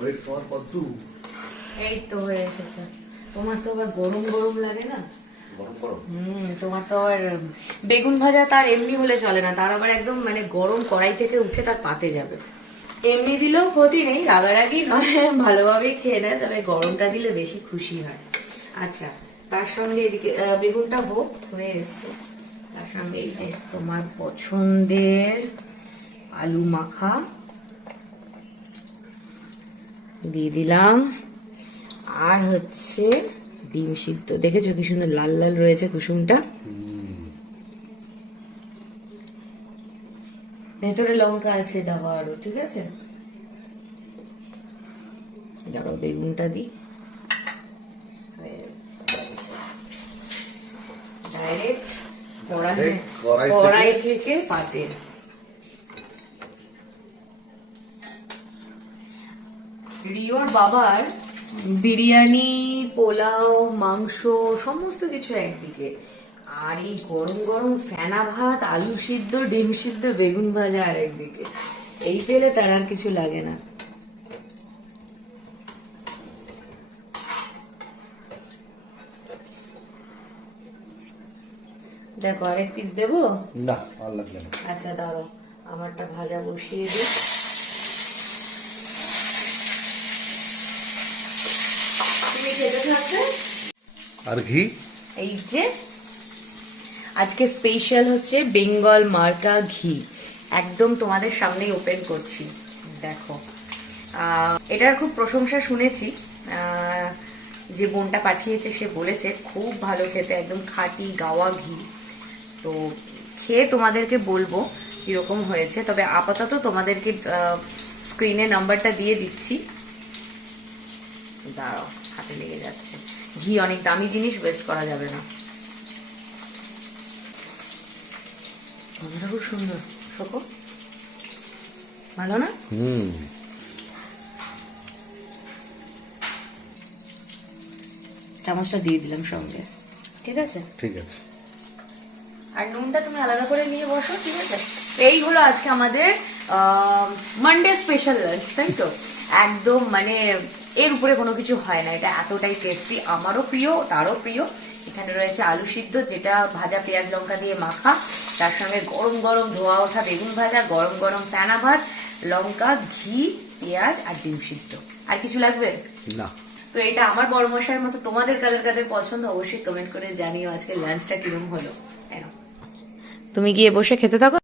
Wait কর কত এই তো হয়ে এসেছে। তোমার তো আবার গরম গরম লাগে না? হুম তোমার তো আবার বেগুন ভাজা তার এমনি হলে চলে না। তার আবার একদম মানে গরম কড়াই থেকে উঠে তার পাতে যাবে। এমনি দিলেও ক্ষতি নেই রাগারাগি নয় ভালোভাবেই খেয়ে নেয় তবে গরমটা দিলে বেশি খুশি হয়। আচ্ছা তার সঙ্গে এদিকে বেগুনটা হোক হয়ে এসছে। তার সঙ্গে এই যে তোমার পছন্দের আলু মাখা। দিয়ে দিলাম। আর হচ্ছে ডিম সিদ্ধ। দেখেছ কি সুন্দর লাল লাল রয়েছে কুসুমটা? ভেতরে লঙ্কা আছে দেওয়া আরও ঠিক আছে? দাঁড়াও বেগুনটা দিই ডাইরেক্ট কড়াই থেকে- কড়াই থেকে পাতে। রিওর বাবার বিরিয়ানি পোলাও মাংস সমস্ত কিছু একদিকে আর এই গরম গরম ফেনা ভাত আলু সিদ্ধ ডিম সিদ্ধ বেগুন ভাজা আর একদিকে এই পেলে তার আর কিছু লাগে না। দেখো আরেক পিস দেবো? না আর লাগবে না। আচ্ছা দাঁড়ো আমারটা ভাজা বসিয়ে দিই। থাকবে আর ঘি? এই যে আজকে স্পেশাল হচ্ছে বেঙ্গল মার্কা ঘি। একদম তোমাদের সামনেই ওপেন করছি। দেখো। এটার খুব প্রশংসা শুনেছি। যে বোনটা পাঠিয়েছে সে বলেছে খুব ভালো খেতে একদম খাঁটি গাওয়া ঘি। তো খেয়ে তোমাদেরকে বলব কীরকম হয়েছে। তবে আপাতত তোমাদেরকে স্ক্রিনে নাম্বারটা দিয়ে দিচ্ছি। দাঁড়াও। হাতে লেগে যাচ্ছে। ঘি অনেক দামি জিনিস ওয়েস্ট করা যাবে না। খুব সুন্দর। শোকো? ভালো না? হুম। চামচটা দিয়ে দিলাম সঙ্গে। ঠিক আছে? ঠিক আছে। আর নুনটা তুমি আলাদা করে নিয়ে বসো ঠিক আছে? এই হলো আজকে আমাদের মানডে স্পেশাল লাঞ্চ তাই তো? একদম মানে এর উপরে কোনো কিছু হয় না। এটা এতটাই টেস্টি আমারও প্রিয় তারও প্রিয়। এখানে রয়েছে আলু সিদ্ধ যেটা ভাজা পেঁয়াজ লঙ্কা দিয়ে মাখা। তার সঙ্গে গরম গরম ধোয়া ওঠা বেগুন ভাজা গরম গরম ফেনা ভাত লঙ্কা ঘি পেঁয়াজ আর ডিম সিদ্ধ। আর কিছু লাগবে? না। তো এটা আমার বড় মশাইয়ের মতো তোমাদের কাদের কাদের পছন্দ অবশ্যই কমেন্ট করে জানিও আজকে লাঞ্চটা কিরম হলো। কেন? তুমি গিয়ে বসে খেতে থাকো।